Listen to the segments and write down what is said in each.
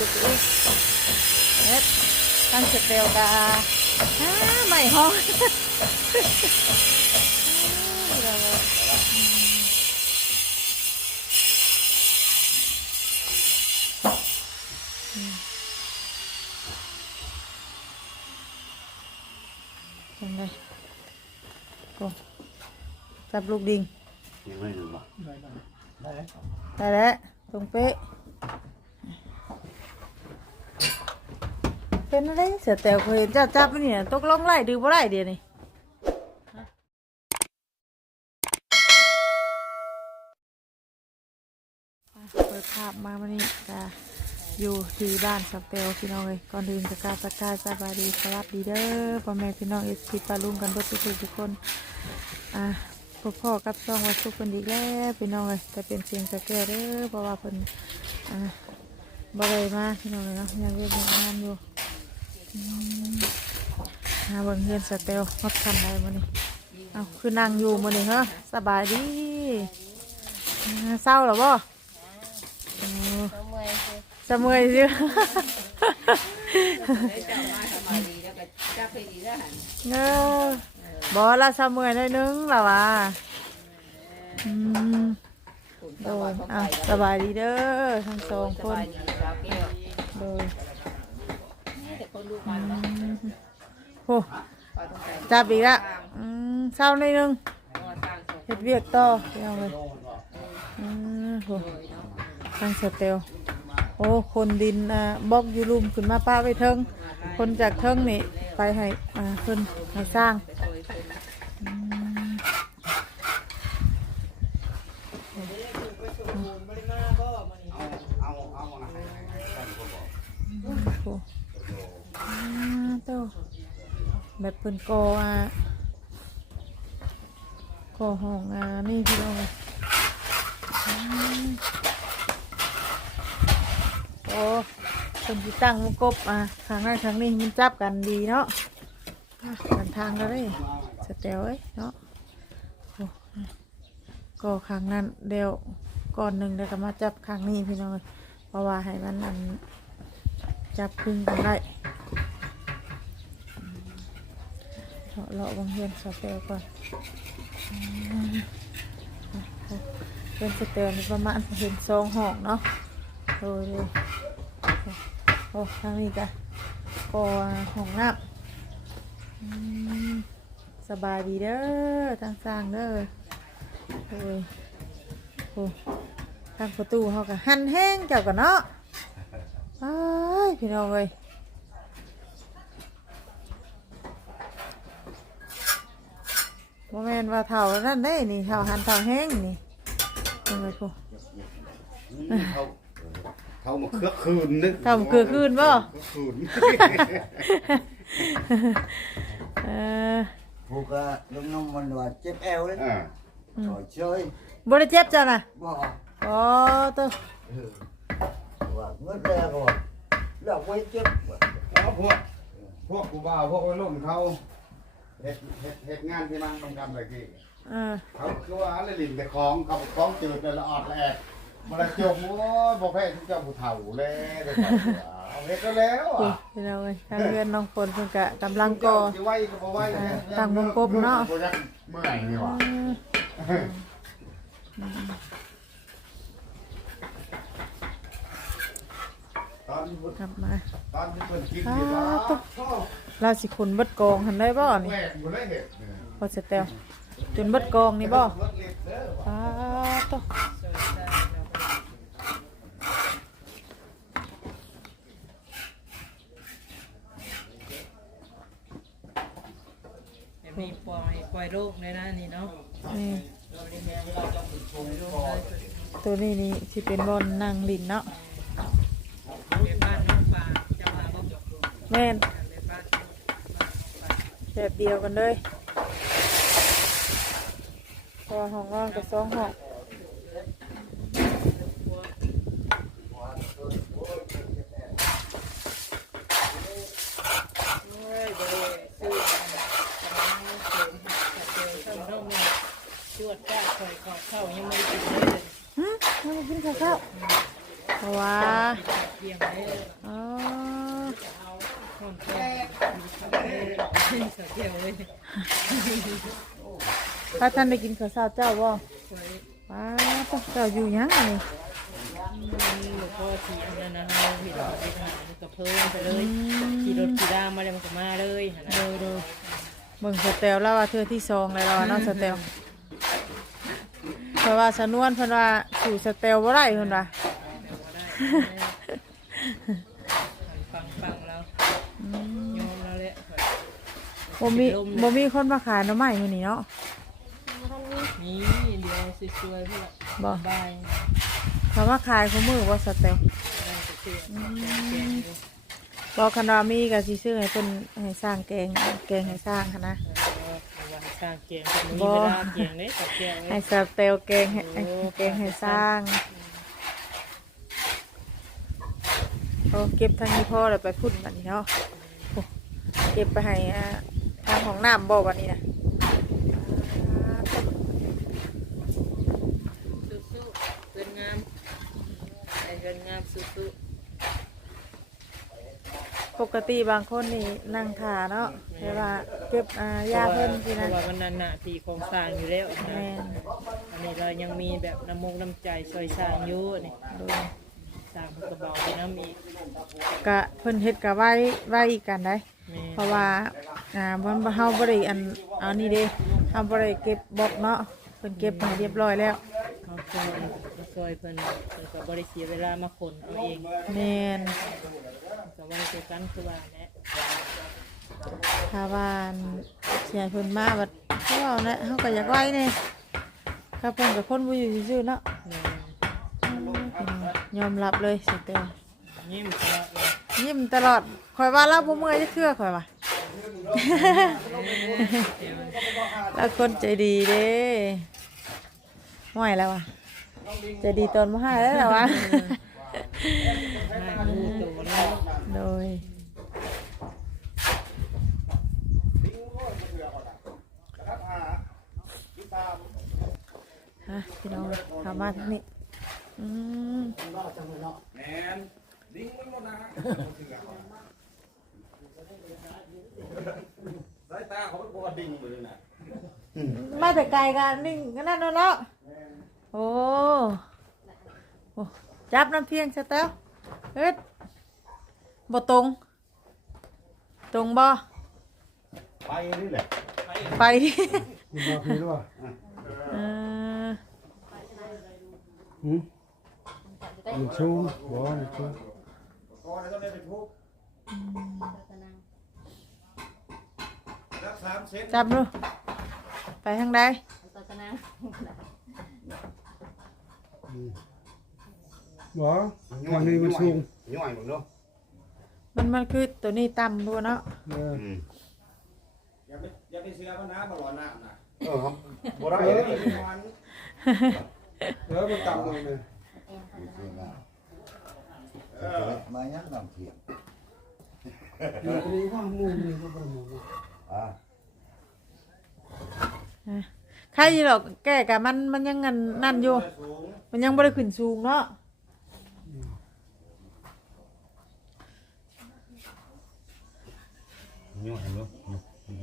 จุกอีกเฮ็ดตั้งสเตลกาอ้าไม่ห้อง เป็นอะไรเสียแต่เคยเห็นจ้าจับมันเนี่ยตกลงไล่ดือบ่ไล่เดี๋ยวนี้อ่เปิดภาพมาวันนี้จะอยู่ที่บ้านสับเตลพี่น้องเลยก่อนอื่นจะกราบสักการสบายดีสวัสดีเด้อพ่อแม่พี่น้องเอสพีปลาลุงกันเบดทุกทุกคน อะพ่อพ่อกับช่องวัดสุขคนอีกแล้วพี่น้องเลยแต่เป็นเสียงสะแก้วเด้อเพราะว่าเพิ่นอะบ่ได้มาพี่น้องเลยเนาะยังเรียนงานอยู่ หาเบิ่งเฮือนสเตลฮอดคันได้มื้อนี้เอาคือนั่งอยู่มื้อนี้เหรอสบายดีเศร้าเหรอบ่เออสะเมอยซิเออบ่ละสะเมอยหน่อยนึงล่ะว่าอืมโดยเอาสบายดีเด้อทั้งสองคนโดย อืมโหจับอีกละอืมเศร้าหน่อยนึงเฮ็ดเวียกต่อเดี๋ยวเลยอืมโหทางสเตลโอ้คนดินอ่าบล็อกอยู่ลุมขึ้นมาป้าไปเทิงคนจากเทิงนี่ไปให้อ่าเพิ่นให้สร้างอืมโอ้อ่าโต แบบเพิ่นกออะกอห้องอะนี่พี่น้องโอ้เพิ่นสิตั้งมันกบอะครั้งนั้นครั้งนี้มันจับกันดีเนาะกันทางแล้วเลยสเตลเอ้ยเนาะโอ้ก็ครั้งนั้นเดี๋ยวก่อนหนึ่งเดี๋ยวก็มาจับครั้งนี้พี่น้องเพราะว่าให้มันอันจับครึ่งกันได้ เลาะเลาะบางเฮือนสเตลก่อนอืมเป็นสเตลประมาณเห็นซองห้องเนาะโดยเลยโอ้ทางนี้กันก่อห้องน้ำสบายดีเด้อทางสร้างเด้อโอ้ยโอ้ทางประตูเขาก็หันแห้งเจ้ากันเนาะอ้พี่น้องเอ้ย โมเมนว่าเท่านั่นได้นี่เท่าหันเท่าแห้งนี่ยังไงพวกเขาเขามาเครือคืนนึกเท่ามันคือคืนบ่คืนเออผูกอะลุงน้องมันว่าเจ็บแอวเลยอ่าถอยเชยบ่ได้เจ็บจ้ะน่ะบ่อ๋อตัวเออว่าเงินแรงก็ว่าแล้วไว้เจ็บว่ะแล้วพวกพวกกูบ่าวพวกวัยรุ่นเขา เฮ็ดเฮ็ดเฮ็ดงานที่นั่งต้องทำอะไรกี่เออเขาคือว่าอะไรลิ่นแต่ของเขาของจืดแต่ละออดละแอดมาละจมโอ้ยบ่แพ้ที่เจ้าผู้เฒ่าเลยเด้อเอาเฮ็ดก็แล้วโอ้อะพี่น้องเอ้ยทางเรือนน้องฝนเพิ่นก็กำลังก่อ สิไว้ก็บ่ไว้อ่าตั้งวงกบเนาะ บ่จักเมื่อยนี่หว่าเออตอนกลับมา ตอนที่เพิ่นกินนี่ว่าอ่าตุ๊บ เราสิขุนเบิดกองหันได้บ่นี่แหวกบ่ได้เฮ็ดเนี่ยพอสเตลจนเบิดกองนี่บ่เบิดเล็ดเด้อว่ะอ้าตัวมีปล่อยปล่อยโรคเลยนะนี่เนาะนี่ปล่อยโรคเลยตัวนี้นี่ที่เป็นบอลนั่งลินเนาะเก็บบ้านน้องป่าจะมาบอกแม่นเก็บบ้าน แบบเดียวกันเลยพอห้องนอนกับสองห้อง โอ้ยบริซื้อสำนักเสริมหักจัดเจอช่องน้องนี่ชวดก้าคอยขอเข้ายังไม่ได้กินเลย ฮึไม่ได้กินข้าวข้าว เพราะว่า เที่ยงเลย อ๋อ ห้องแก้สเที่ยงเลย ถ้าท่านได้กินข้าวเช้าเจ้าบ่สวยว้าต้องเจ้าอยู่หยังอันนี้หลวงพ่อขี่อันนั้นนะเราผิดเราไปหามันก็เพิ่มไปเลยขี่รถขี่ด้ามมาเลยมันก็มาเลยหั่นนะดูดูเบิ่งสเตลแล้วว่าเธอที่ซองเลยเราเนาะสเตลเพราะว่าสนวนเพิ่นว่าสู่สเตลบ่ได้เพิ่นว่า ฟังฟังเราโยมเราแหละ บ่มีบ่มีคนมาขายหน่อไม้มื้อนี้เนาะ นี่เดี๋ยวสวยๆเพื่อบ่บายเขามาขายคู่มือบ่สเตลได้จะเที่ยงแกงดูบ่คันว่ามีก็สิซื้อให้เพิ่นให้สร้างแกงแกงให้สร้างหั้นนะวันสร้างเกียงจะมีเวลาเกียงเลยกับเกียงเลให้ยสเตลแกงให้ให้แกงให้สร้างโอ้เก็บทางนี้พอแล้วไปพุ่นบัดนี้เนาะโอ้เก็บไปให้อ่าทางของน้ำบ่บัดนี้นะ สู้ๆเกินงามไอ้เกินงามสู้ปกติบางคนนี่นั่งขาเนาะเวลาเก็บอ่าๆยาเพิ่นสิเพนะราะว่ามันนานหนาตีโครงสร้างอยู่แล้วแม่นะนอันนี้เรายังมีแบบน้ำมกน้ำใจช่วยสร้างอยู่นี่ดูสร้างเพิ่นกระเบาไปน้ำอีกกะเพิ่นเฮ็ดกะไว้ไว้อีกกันได้ แม่เพราะว่าอ่ามันบ่เฮาบ่ได้อันเอานี่เด้เฮาบ่ได้เก็บบล็อกเนาะเพิ่นเก็บให้เรียบร้อยแล้วเขาช่วยเขาช่วยเพิ่นเพิ่นก็บ่ได้เสียเวลามาขนเอาเองแม่นก็ไว้เจอกันคือว่าแหละถ้าว่าอันสิให้เพิ่นมาบัดเฮาเนี่ยเฮาก็อยากไว้นี่ถ้าเพิ่นก็คนบ่อยู่ซื่อๆเนาะแม่ยอมรับเลยสิเตอยิ้มตลอดเลยยิ้มตลอดข่อยว่าเราบ่เมื่อยจะเชื่อข่อยว่า แล้วคนใจดีเด้ห่วยแล้ววะ ใจดีตอนมาให้แล้วเหรอวะให้รู้ตัวแล้วโดยฮะพี่น้องทำมาทางนี้อืมสายตาเขาเป็นบ่ดิ่งมือน่ะมาแต่ไกลกันนิ่งกันนั่นเนาะ โอ้โอ้จับน้ำเพียงสเตลเฮ็ดบ่ตรง ตรงบ่ไปนี่แหละไปคุณบอกพี่ด้วยเออหืมมันชูงบ่มันชูงก่อนแล้วก็ได้ไปทุบรักสามเซนจับดูไปทางใด บ่ทางนี้มันชูงย่อยหมดเนาะมันมันคือตัวนี้ต่ำดูเนาะเอออย่าไปอย่าไปเชื่อมันนะมันร้อนน้ำนะเออครับบ่ได้เอเลอยมันเออมันต่ำลงเลยมายังนำเทียมอยู่ตรงนี้ว่ามุมนี่ก็บ่มุมอ่า ใครอยู่หรอกแก่กะมันมันยังงันนั่นอยู่สูงมันยังบ่ได้ขึ้นสูงเนาะย่อยเนาะ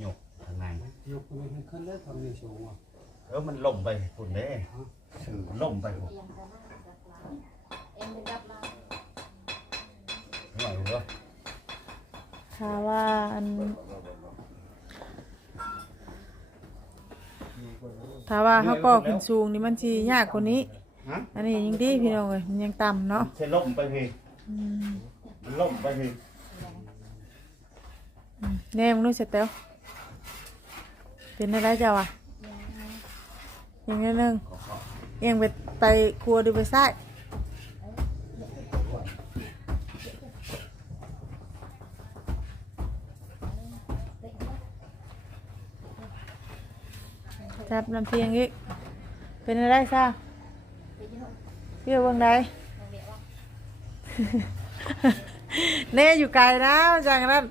ยกทางในยกมันขึ้นแล้วทำนี่สูงอะเออมันล่มไปฝุ่นเด้สื่อล่มไปฝุ่นย่อยเนาะถ้าว่าอัน ถ้าว่าเขาก็ขึ้นสูงนี่มันสิยากกว่านี้ ฮะอันนี้ยังดีพี่น้องเอ้ยมันยังต่ำเนาะใช่ล่มไปพี่อืมมันล่มไปพี่แน่มึงรู้สึกเต้วเป็นอะไรเจ้าอะอย่างนี้นึงเอียงไปไปครัวดูไปซ้าย จับน้ำเพียงอีก เป็นอะไรซะเพี่ยววงใดเน่อยู่ไกลนะจังนั้น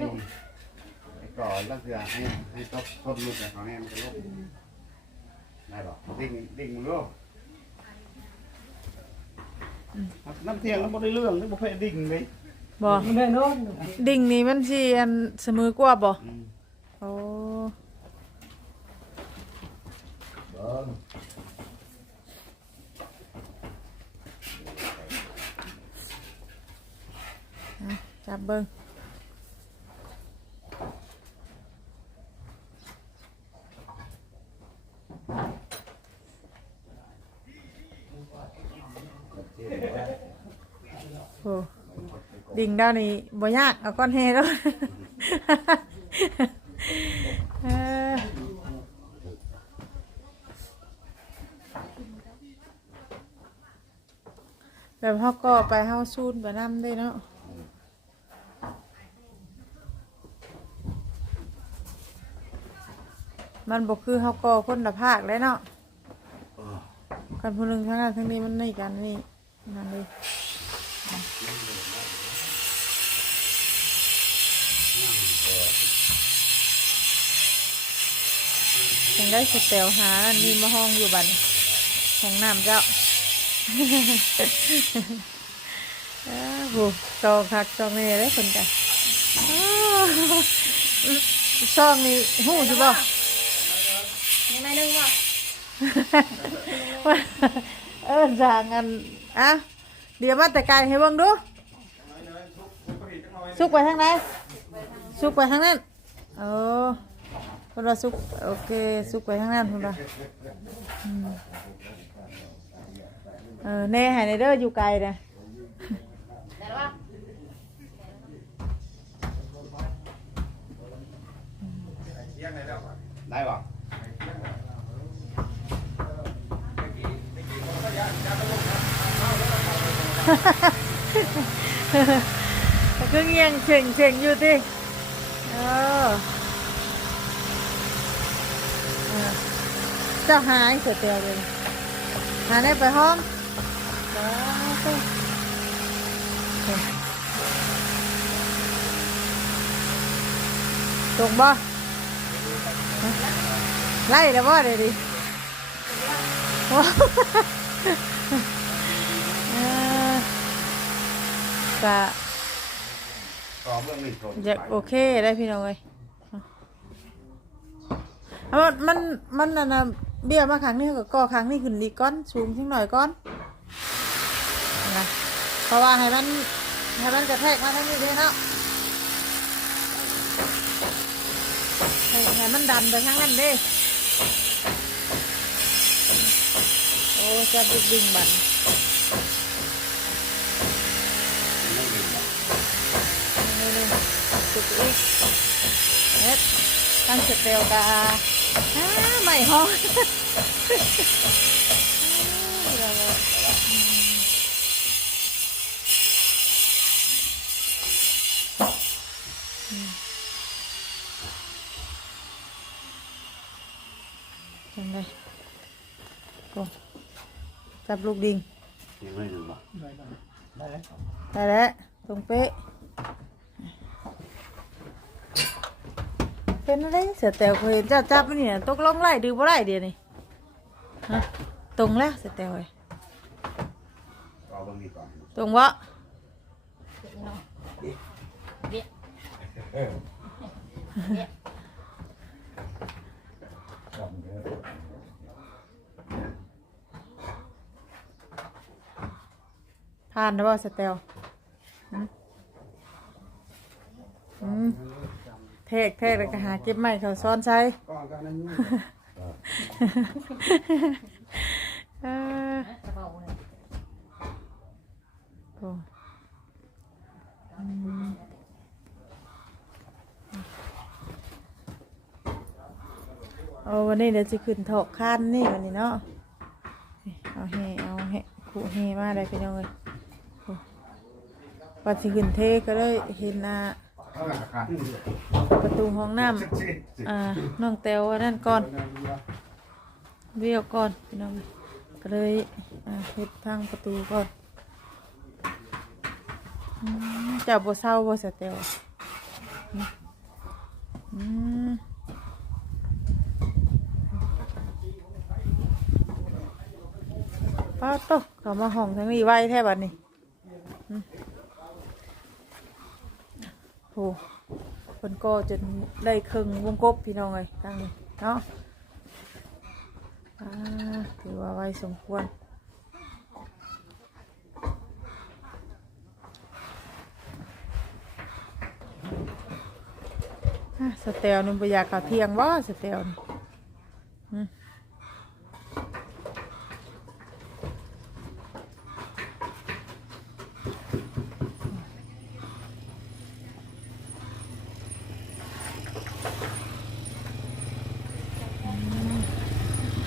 ก็ ก่อนแล้วคือให้ให้ต้นต้นลูกเนี่ยเขาให้มันลูกได้หรอดิ่งดิ่งมึงลูกน้ำเทียงแล้วบ่ได้เรื่องนี่บ่เคยดิ่งเลยบ่แม่นอนดิ่งนี่มันสิอันเสมอกว่าบ่โอ้เบิ้งอะจับเบิ่ง โอ้ ดิ่งดาวนี่บ่ยากเอาก้อนเฮแล้วเออแบบเฮาก็ไปเฮาซูนไปนำได้เนาะมันบ่คือเฮาก็คนละภาคเลยเนาะกันผู้หนึงทั้งนั้นทั้งนี้มันนี่กันนี่นั่นเลย ยัง ได้สเตลหาอันนี่มาห้องอยู่บัดนห้องน้ำเจ้าอ้าวโหจองคักจองเน่เลยคนกันอ้าวช่องนี่หูอยู่บ่ยังไงนึงว่าเอิ้นจางอันอะเดี๋ยวมาแต่ไกลให้เบิ่งดูสุกไปทางไหนสุกไปทางนั้นเออ คนละสุกโอเคสุกไปทางนั้นคนละอืมเออเน่ใหายในเด้ออยู่ไกลนะได้ป่ะแต่ก็เงียงเข่งเข่งอยู่ดิเออ เออเจ้าหายเสียเตียวเลยหาได้ไปห้องว้าวเต้ตรงบ่ฮะไล่แล้วบ่เดี๋ยวดิว้าวเออกะก็เบื้องนี้ชนอยากโอเคได้พี่น้องเลยเอา มันมันมันนั่นนะเบี้ยมาครั้งนี้ก็ก่อครั้งนี้ขึ้นอีก้อนสูงขึ้นหน่อยก้อนนะเพราะว่าให้มันให้มันกระแทกมาทั้งนี้เลยเนาะให้ให้มันดันไปทั้งนั้นเด้โอ้จะดึกดึงบันนี่เลยสุกอีกเน็ด ตั้งสเตลกาอ้าไม่ห้องยังไงโอ้จับลูกดิงยังไม่ถึงป่ะได้แล้วตรงเป๊ะ เป็นอะไรเสียแต่เคยเห็นเจ้าจับมันนี่นะตกลงไล่ดือบ่ไล่เดียวนี่ฮะตรงแล้วเสียแต่เว้ยก็เบื้องนี้ก่อนตรงวะจำเด้อผ่านนะบ่เสียแต่อืมอืม เทกเทกแล้วก็หาเก็บไม้เขาซ้อนใส่ก่อนกันนั้นเออโอ้อืมเอาวันนี้เดี๋ยวจะขึ้นถกคันนี่วันนี้เนาะ เอาเฮเอาเฮขู่เฮมาได้พี่น้องเลยโอ้ปัดสิขึ้นเทก็เลยเห็นอ่า เอาหลักการประตูห้องน้ำอ่าน้องแตวอันนั่นก่อนเบี้ยวก่อนพี่น้องก็เลยอ่าเฮ็ดทางประตูก่อนอืมเจ้าบ่เศร้าบ่สเตลอืมอืมป้าตกเขามาห้องทั้งนี้ไว้แท้บัดนี้อืม โหเพิ่นก็จนได้ครึ่งวงกบพี่น้องเลยตั้งนี้เนาะถือว่าไว้สมควรสเตลนุ่มปยากาเทียงว่าสเตลนี่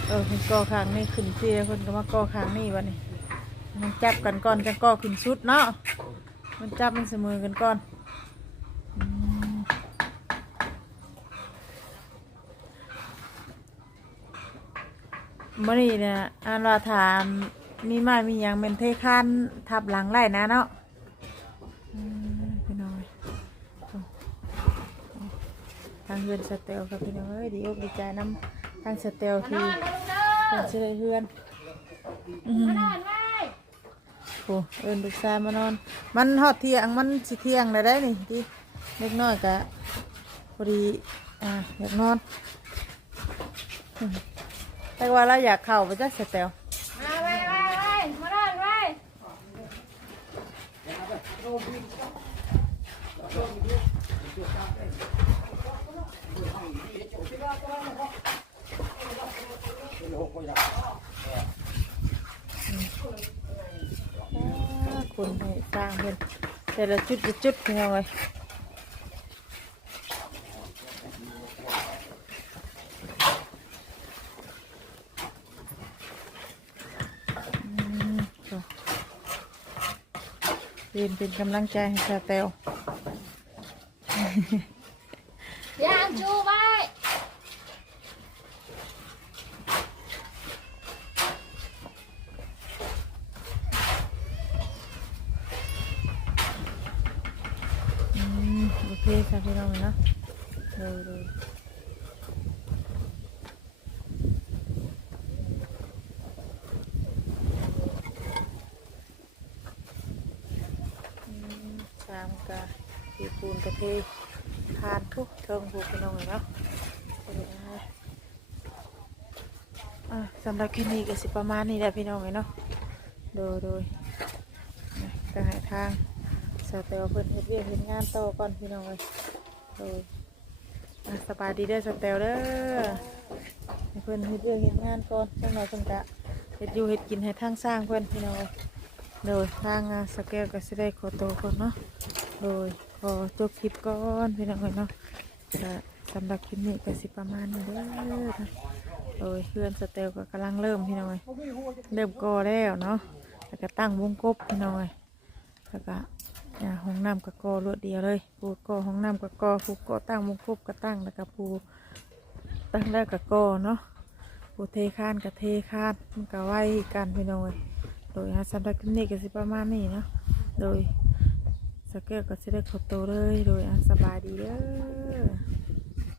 เออคนก่อคางนี่ขึ้นเสียคนก็มาก่อคางนี่วะนี่มันจับกันก่อนจะก่อขึ้นชุดเนาะมันจับมันเสมอกันก่อนอืมมื่อนี้เนี่ยอันว่าถามมีไม้มีหยังเป็นเทคานทับหลังไล่นะเนาะพี่น้อยทางเฮือนสเตลครับพี่น้อยดีอกดีใจน้ำ ทางสเตลที่เป็นเชื่อเฮือนอืมโอ้เอินลูกชายมานอน มันฮอดเที่ยงมันสิเที่ยงได้ได้นี่ที่เล็กน้อยกะพอดีอ่าอยากนอนอืมแต่ว่าเราอยากเข้าไปจักสเตล มาไว้ไว้ไว้มาด้านไว้ คุณให้สร้างเพิ่นแต่ละจุดละจุดเป็นยังไงเรียนเป็นกำลังใจให้ชาเตล ยางชูไว้ อืมโอเคค่ะพี่น้องเนาะดูดูอืมสามกะปีปูนกะเททานทุกเทิงผูกพี่น้องเลยเนาะเอเนะอะสำหรับแค่นี้ก็สิประมาณนี้แหละพี่น้องเลยเนาะโดยโดยก็ให้ทางสเตลเพิ่นเฮ็ดเวียกเฮ็ดงานโตก่อนพี่น้องเอ้ยโอ้ยสบายดีเด้อสเตลเด้อเพิ่นเฮ็ดเวียกเฮ็ดงานก่อนจังหน่อยเพิ่นกะเฮ็ดอยู่เฮ็ดกินให้ทางสร้างเพิ่นพี่น้องเอ้ย โดยทางสเกลก็สิได้ขอตัวก่อนเนาะโดยขอจบคลิปก่อนพี่น้องเอ้ยเนาะสำหรับคลิปนี้ก็สิประมาณนี้เด้อะโดยเพื่อนสเตลก็กำลังเริ่มพี่น้องเอ้ยเริ่มก่อแล้วเนาะแล้วก็ตั้งวงกบพี่น้องเอ้ยแล้วก็อ่าห้องน้ำกับกอรวดเดียวเลยปูกอห้องน้ำกับกอปูกอตั้งมงคบก็ตั้งแล้วก็ปูตั้งได้กับกอเนาะปูเทคานกับเทคานมันก็ไว้กันพี่น้องเอ้ย โดยฮะสำหรับคลิปนี้ก็สิประมาณนี้เนาะโดยสเกลก็จะได้ขอตัวเลย โดยอะสบายดีเด้อ